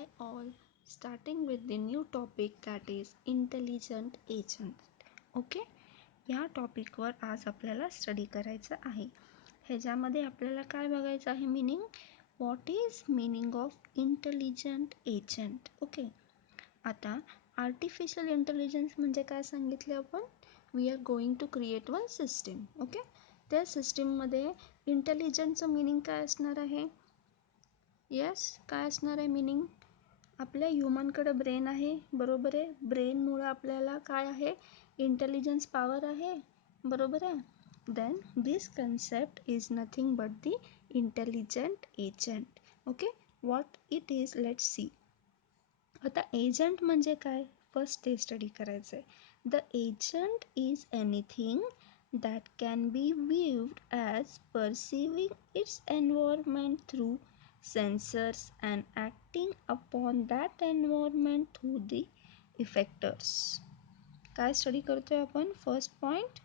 Hi all, starting with the new topic that is intelligent agent. Okay, या टॉपिकवर आज आपल्याला study करायचं आहे. ह्याच्यामध्ये आपल्याला काय बघायचं आहे meaning, what is meaning of intelligent agent. Okay, आता आर्टिफिशियल इंटेलिजन्स म्हणजे काय सांगितले आपण, we are going to create one system. Okay, त्या सिस्टीममध्ये इंटेलिजंटचं मीनिंग काय असणार आहे. येस, काय असणार आहे मीनिंग, आपल्या ह्युमनकडे ब्रेन आहे, बरोबर आहे. ब्रेनमुळे आपल्याला काय आहे, इंटेलिजन्स पॉवर आहे, बरोबर आहे. Then this concept is nothing but the intelligent agent. Okay, what it is, let's see. आता एजंट म्हणजे काय, फर्स्ट ते स्टडी करायचं आहे. The agent is anything that can be viewed as perceiving its environment through sensors and acting upon that environment through the effectors. काय study करतोय आपण, first point,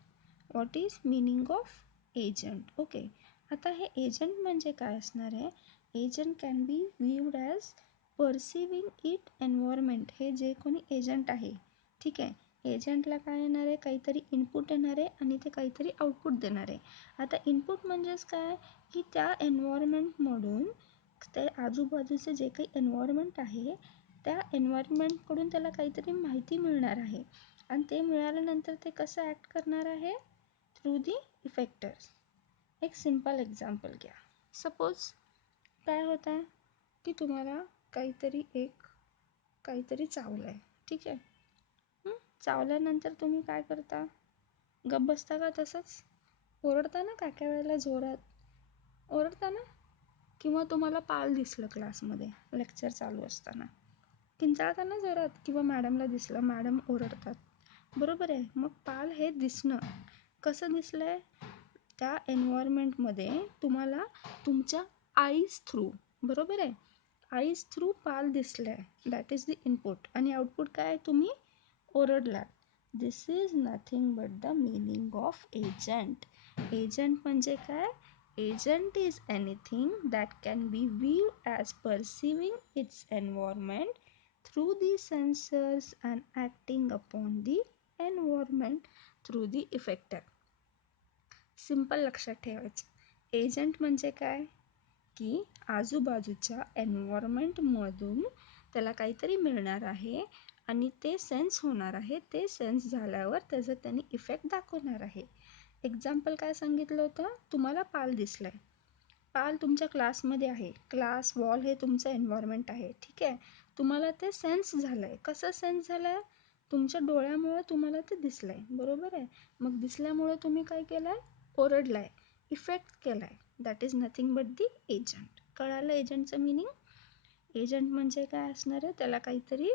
what is meaning of agent. Okay, आता हे agent म्हणजे काय असणार आहे. Agent can be viewed as perceiving it environment. हे जे कोणी एजंट आहे, ठीक आहे, एजंटला काय येणार आहे, काहीतरी इनपुट येणार आहे आणि ते काहीतरी आउटपुट देणार आहे. आता इनपुट म्हणजेच काय, की त्या एन्व्हायरमेंटमधून ते आजूबाजूचे जे काही एन्व्हायरमेंट आहे त्या एन्व्हायरमेंटकडून त्याला काहीतरी माहिती मिळणार आहे आणि ते मिळाल्यानंतर ते कसं ॲक्ट करणार आहे, थ्रू दी इफेक्टर्स. एक सिम्पल एक्झाम्पल घ्या. सपोज काय होत आहे की तुम्हाला काहीतरी चावलं आहे, ठीक आहे. चावल्यानंतर तुम्ही काय करता, गप्प बसता का, तसंच ओरडता ना, काय वेळेला जोरात ओरडता ना. किंवा तुम्हाला पाल दिसलं क्लासमध्ये लेक्चर चालू असताना, किंचाळता ना जोरात, किंवा मॅडमला दिसलं, मॅडम ओरडतात, बरोबर आहे. मग पाल हे दिसणं कसं दिसलं आहे, त्या एन्व्हायरमेंटमध्ये तुम्हाला तुमच्या आईज थ्रू, बरोबर आहे, आईज थ्रू पाल दिसलं आहे, दॅट इज द इनपुट. आणि आउटपुट काय आहे, तुम्ही ओरडलात. This is nothing but the meaning of agent. Agent म्हणजे काय, agent is anything that can be viewed as perceiving its environment through the sensors and acting upon the environment through the effector. Simple लक्षात ठेवायचं. Agent म्हणजे काय, की आजूबाजूच्या एन्व्हायरमेंटमधून त्याला काहीतरी मिळणार आहे आणि ते सेन्स होणार आहे. ते सेन्स झाल्यावर त्याचं त्यांनी इफेक्ट दाखवणार आहे. एक्झाम्पल काय सांगितलं होतं, तुम्हाला पाल दिसला आहे, पाल तुमच्या क्लासमध्ये आहे, क्लास वॉल हे तुमचं एन्व्हायरमेंट आहे, ठीक आहे. तुम्हाला ते सेन्स झालं आहे. कसं सेन्स झालं आहे, तुमच्या डोळ्यामुळं तुम्हाला ते दिसलं आहे, बरोबर आहे. मग दिसल्यामुळं तुम्ही काय केलं आहे, ओरडला आहे, इफेक्ट केला आहे. That is nothing but the agent. कळालं एजंटचं मिनिंग. एजंट म्हणजे काय असणार आहे, त्याला काहीतरी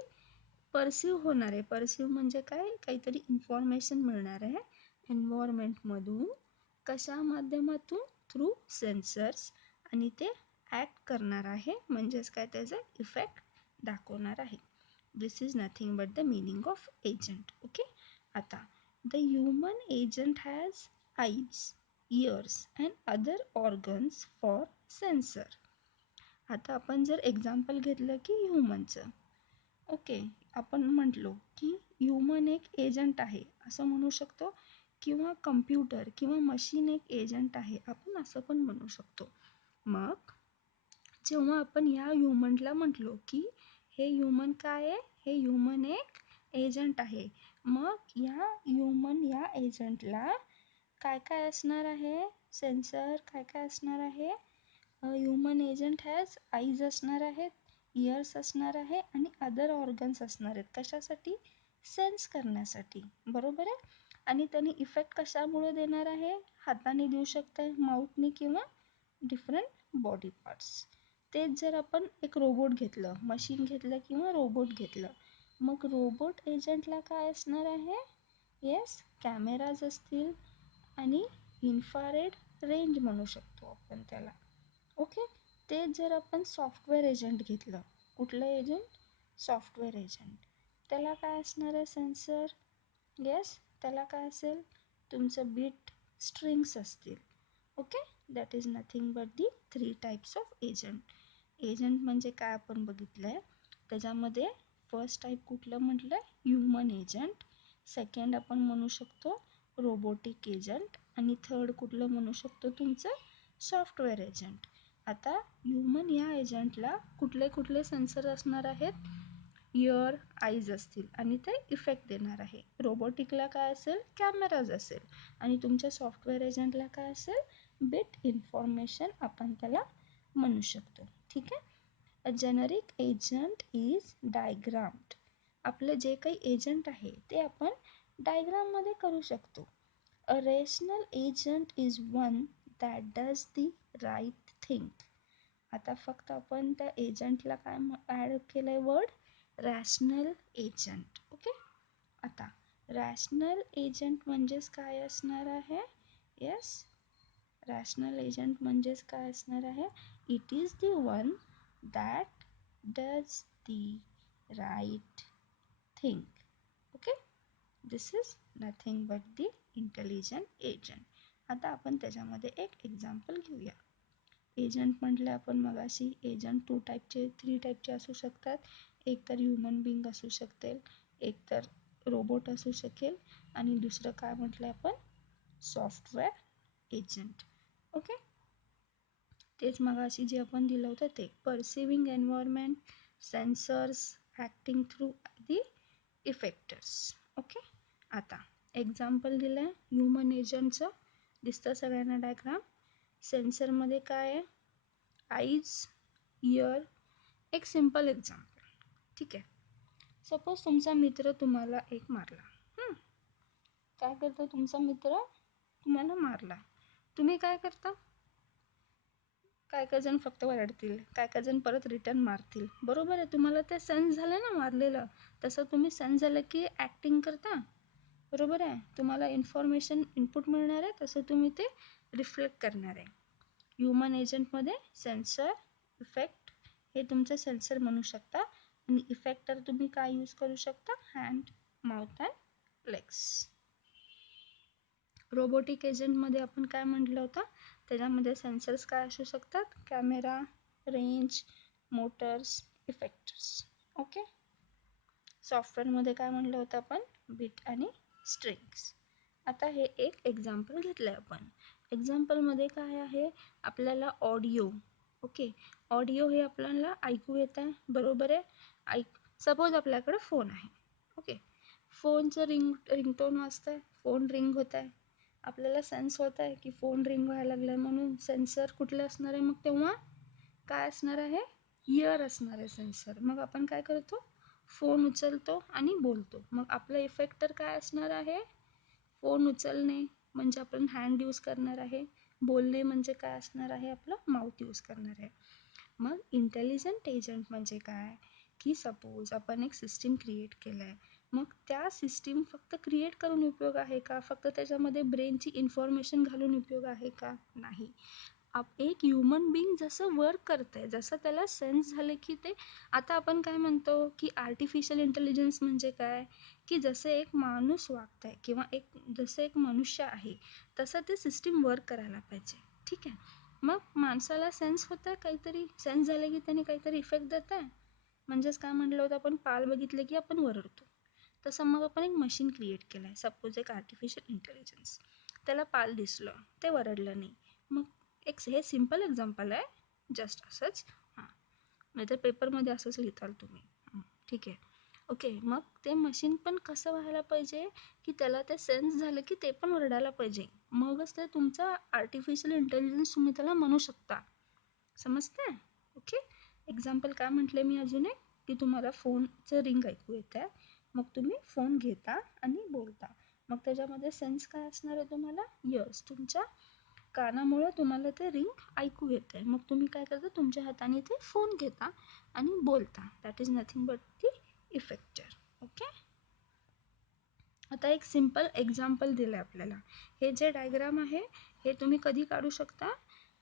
परसिव्ह होणार आहे. परसिव्ह म्हणजे काय, काहीतरी इन्फॉर्मेशन मिळणार आहे एन्व्हायरमेंटमधून, कशा माध्यमातून, थ्रू सेन्सर्स, आणि ते ॲक्ट करणार आहे, म्हणजेच काय, त्याचा इफेक्ट दाखवणार आहे. This is nothing but the meaning of agent. Okay, आता the human agent has eyes, ears and other organs for sensor. आता आपण जर एक्झाम्पल घेतलं की ह्युमनचं, ओके, आपण म्हटलो की ह्युमन एक एजंट आहे असं म्हणू शकतो, किंवा कम्प्युटर किंवा मशीन एक एजंट आहे आपण असं पण म्हणू शकतो. मग जेव्हा आपण ह्या ह्युमनला म्हटलो की हे ह्युमन काय आहे, हे ह्युमन एक एजंट आहे, मग या ह्युमन या एजंटला काय काय असणार आहे, सेन्सर काय काय असणार आहे. ह्युमन एजंट हॅज आईज असणार आहेत, इयर्स असणार आहे आणि अदर ऑर्गन्स असणार आहेत. कशासाठी, सेन्स करण्यासाठी, बरोबर आहे. आणि त्यांनी इफेक्ट कशामुळे देणार आहे, हाताने देऊ शकतं, माउथने, किंवा डिफरंट बॉडी पार्ट्स. तेच जर आपण एक रोबोट घेतलं, मशीन घेतलं किंवा रोबोट घेतलं, मग रोबोट एजंटला काय असणार आहे, येस, कॅमेराज असतील आणि इन्फ्रारेड रेंज म्हणू शकतो आपण त्याला. ओके, तेच जर आपण सॉफ्टवेअर एजंट घेतलं, कुठलं एजंट, सॉफ्टवेअर एजंट, त्याला काय असणार आहे, सेन्सर, येस, त्याला काय असेल, तुमचं बीट स्ट्रिंग्स असतील. Okay, that is nothing but the 3 types of agent. Agent म्हणजे काय आपण बघितलं आहे, त्याच्यामध्ये फर्स्ट टाईप कुठलं म्हटलं, ह्युमन एजंट. सेकंड आपण म्हणू शकतो रोबोटिक एजंट. आणि थर्ड कुठलं म्हणू शकतो तुमचं सॉफ्टवेअर एजंट. आता ह्युमन या एजंटला कुठले कुठले सेन्सर असणार आहेत, इयर, आईज असतील आणि ते इफेक्ट देणार आहे. रोबोटिकला काय असेल, कॅमेराज असेल. आणि तुमच्या सॉफ्टवेअर एजंटला काय असेल, बिट इन्फॉर्मेशन आपण त्याला म्हणू शकतो. ठीक आहे. A generic agent is diagrammed. आपलं जे काही एजंट आहे ते आपण डायग्राममध्ये करू शकतो. A rational agent is one that does the right thing. आता फक्त आपण त्या एजंटला काय ॲड केलं आहे, वर्ड रॅशनल एजंट. ओके. आता रॅशनल एजंट म्हणजेच काय असणार आहे, येस, रॅशनल एजंट म्हणजेच काय असणार आहे, it is the one that does the right thing. Okay. This is nothing but the intelligent agent. आता आपण त्याच्यामध्ये एक एक्झाम्पल घेऊया. एजंट म्हटलं आपण मगाशी, एजंट 3 टाईपचे असू शकतात. एक तर ह्युमन बिंग असू शकते, एक तर रोबोट असू शकेल, आणि दुसरं काय म्हटलं आपण, सॉफ्टवेअर एजंट. ओके. तेच मगाशी जे आपण दिलं होतं ते perceiving environment, sensors, acting through the effectors. Okay. आता एक्झाम्पल दिलं आहे ह्युमन एजंटचं, दिसतं सगळ्यांना डायग्राम. सेन्सरमध्ये काय आहे, आईज, इयर. एक सिम्पल एक्झाम्पल. ठीक आहे. सपोज तुमचा मित्र तुम्हाला एक मारला. काय करतो तुमचा मित्र, तुम्हाला मारला. तुम्ही काय करता, काय काय जण फक्त ओरडतील, काय काय जण परत रिटर्न मारतील. बरोबर आहे. तुम्हाला ते सेन्स झालं ना मारलेलं, तसं तुम्ही सेन्स झालं की ॲक्टिंग करता. बरोबर आहे. तुम्हाला इन्फॉर्मेशन इनपुट मिळणार आहे, तसं तुम्ही ते रिफ्लेक्ट करणार आहे. ह्युमन एजंटमध्ये सेन्सर, इफेक्ट हे तुमचं सेन्सर म्हणू शकता. आणि इफेक्टर तुम्ही काय यूज करू शकता, hand, mouth and legs. Robotic एजंटमध्ये आपण काय म्हटलं होतं, त्याच्यामध्ये सेन्सर्स काय असू शकतात, camera, range, motors, effectors. Okay. सॉफ्टवेअरमध्ये काय म्हटलं होतं आपण, बिट आणि स्ट्रिंग्स. आता हे एक एक्झाम्पल घेतलं आहे आपण. एक्झाम्पलमध्ये काय आहे, आपल्याला ऑडिओ. ओके. ऑडिओ हे आपल्याला ऐकू येत आहे. बरोबर आहे. सपोज आपल्याकडे फोन आहे. ओके. फोनचं रिंगटोन वाजतं आहे, फोन रिंग होत आहे. आपल्याला सेन्स होत आहे की फोन रिंग व्हायला लागला आहे, म्हणून सेन्सर कुठलं असणार आहे, मग तेव्हा काय असणार आहे, इयर असणार आहे सेन्सर. मग आपण काय करतो, फोन उचलतो आणि बोलतो. मग आपलं इफेक्टर काय असणार आहे, फोन उचलणे म्हणजे आपण हँड यूज करणार आहे, बोलणे म्हणजे काय असणार आहे, आपलं माउथ यूज करणार आहे. मग इंटेलिजंट एजंट म्हणजे काय, की सपोज आपण एक सिस्टीम क्रिएट केलं आहे. मग त्या सिस्टीम फक्त क्रिएट करून उपयोग आहे का, फक्त त्याच्यामध्ये ब्रेनची इन्फॉर्मेशन घालून उपयोग आहे का, नाही. एक ह्युमन बिंग जसं वर्क करत आहे, जसं त्याला सेन्स झालं की ते, आता आपण काय म्हणतो की आर्टिफिशियल इंटेलिजन्स म्हणजे काय, की जसं एक माणूस वागत आहे किंवा जसं एक मनुष्य आहे तसं ते सिस्टीम वर्क करायला पाहिजे. ठीक आहे. मग माणसाला सेन्स होत आहे, काहीतरी सेन्स झालं की त्याने काहीतरी इफेक्ट देत आहे. म्हणजेच काय म्हटलं होतं आपण, पाल बघितलं की आपण वरडतो. तसं मग आपण एक मशीन क्रिएट केलं आहे, सपोज एक आर्टिफिशियल इंटेलिजन्स. त्याला पाल दिसलं, ते वरडलं नाही. मग हे सिम्पल एक्झाम्पल आहे, जस्ट असंच. नाही तर पेपरमध्ये असंच लिहिताल तुम्ही. ठीक आहे. ओके. मग ते मशीन पण कसं व्हायला पाहिजे, की त्याला ते सेन्स झालं की ते पण ओरडायला पाहिजे. मगच ते तुमचा आर्टिफिशियल इंटेलिजन्स तुम्ही त्याला म्हणू शकता. समजते. ओके. एक्झाम्पल काय म्हटले मी अजून एक, की तुम्हाला फोनचं रिंग ऐकू येत आहे. मग तुम्ही फोन घेता आणि बोलता. मग त्याच्यामध्ये सेन्स काय असणार आहे तुम्हाला, यस, तुमच्या कानामुळे तुम्हाला ते रिंग ऐकू येत आहे. मग तुम्ही काय करता, तुमच्या हाताने ते फोन घेता आणि बोलता. That is nothing but the effector. Okay. आता एक सिम्पल एक्झाम्पल दिलं आहे आपल्याला. हे जे डायग्राम आहे हे तुम्ही कधी काढू शकता,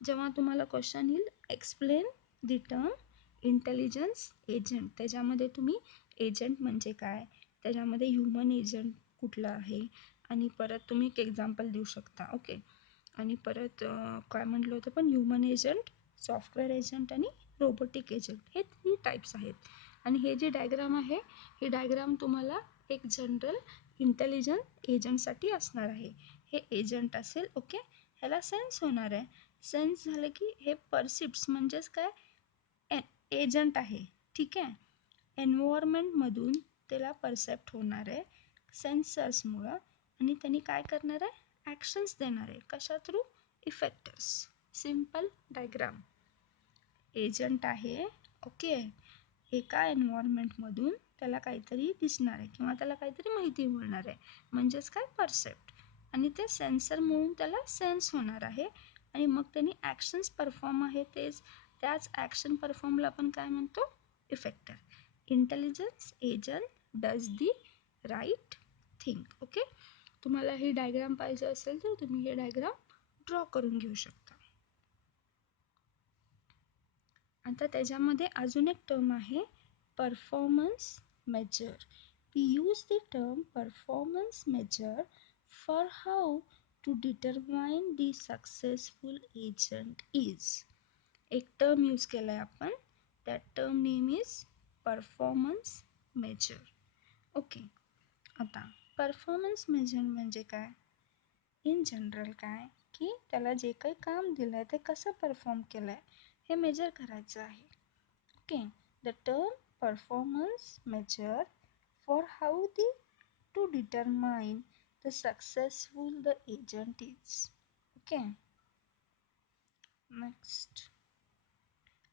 जेव्हा तुम्हाला क्वेश्चन येईल, explain the term intelligence agent. त्याच्यामध्ये तुम्ही एजंट म्हणजे काय, त्याच्यामध्ये ह्युमन एजंट कुठलं आहे, आणि परत तुम्ही एक एक्झाम्पल देऊ शकता. ओके. आणि परत काय म्हटलं होतं पण, ह्युमन एजंट, सॉफ्टवेअर एजंट आणि रोबोटिक एजंट हे 3 टाईप्स आहेत. आणि हे जे डायग्राम आहे, हे डायग्राम तुम्हाला एक जनरल इंटेलिजंट एजंटसाठी असणार आहे. हे एजंट असेल, ओके. ह्याला सेन्स होणार आहे. सेन्स झालं की हे परसिप्ट्स म्हणजेच काय, एजंट आहे, ठीक आहे. एन्व्हायरमेंटमधून त्याला परसेप्ट होणार आहे सेन्सर्समुळं, आणि त्यांनी काय करणार आहे, ॲक्शन्स देणार आहे. कशा through? Effectors. Simple diagram. Agent आहे, ओके. एका एन्व्हायरमेंटमधून त्याला काहीतरी दिसणार आहे किंवा त्याला काहीतरी माहिती मिळणार आहे, म्हणजेच काय, परसेप्ट. आणि ते सेन्सर म्हणून त्याला सेन्स होणार आहे, आणि मग त्यांनी ॲक्शन्स परफॉर्म आहे, त्याच ॲक्शन परफॉर्मला आपण काय म्हणतो, effector. Intelligence agent does the right thing, okay. तुम्हाला ही डायग्राम पाहिजे असेल तर तुम्ही हे डायग्राम ड्रॉ करून घेऊ शकता. आता त्याच्यामध्ये अजून एक टर्म आहे, performance measure. We use the term performance measure for how to determine the successful agent is. एक टर्म यूज केला आहे आपण, that term name is performance measure, okay. आता परफॉर्मन्स मेजर म्हणजे काय, इन जनरल काय, की त्याला जे काही काम दिलं आहे ते कसं परफॉर्म केलं आहे हे मेजर करायचं आहे, okay. The term performance measure for how to determine the successful the agent is, okay. Next,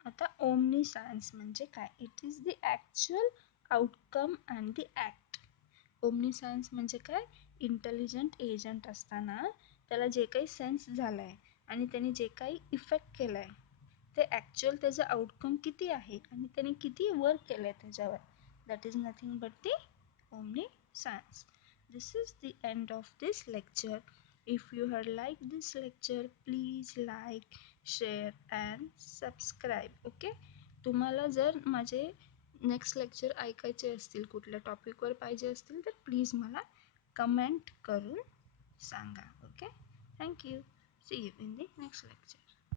आता ओमनीसायन्स म्हणजे काय, it is the actual outcome and the act. Omniscience म्हणजे काय, इंटेलिजंट एजंट असताना त्याला जे काही सेन्स झालं आहे आणि त्याने जे काही इफेक्ट केलं आहे ते ॲक्च्युअल त्याचं आउटकम किती आहे आणि त्याने किती वर्क केलं आहे त्याच्यावर, that is nothing but the omniscience. This is the end of this lecture. If you had liked this lecture, please like, share and subscribe, okay. तुम्हाला जर माझे नेक्स्ट लेक्चर ऐकायचे असतील, कुठल्या टॉपिकवर पाहिजे असतील तर प्लीज मला कमेंट करून सांगा, okay. Thank you. See you in the next lecture.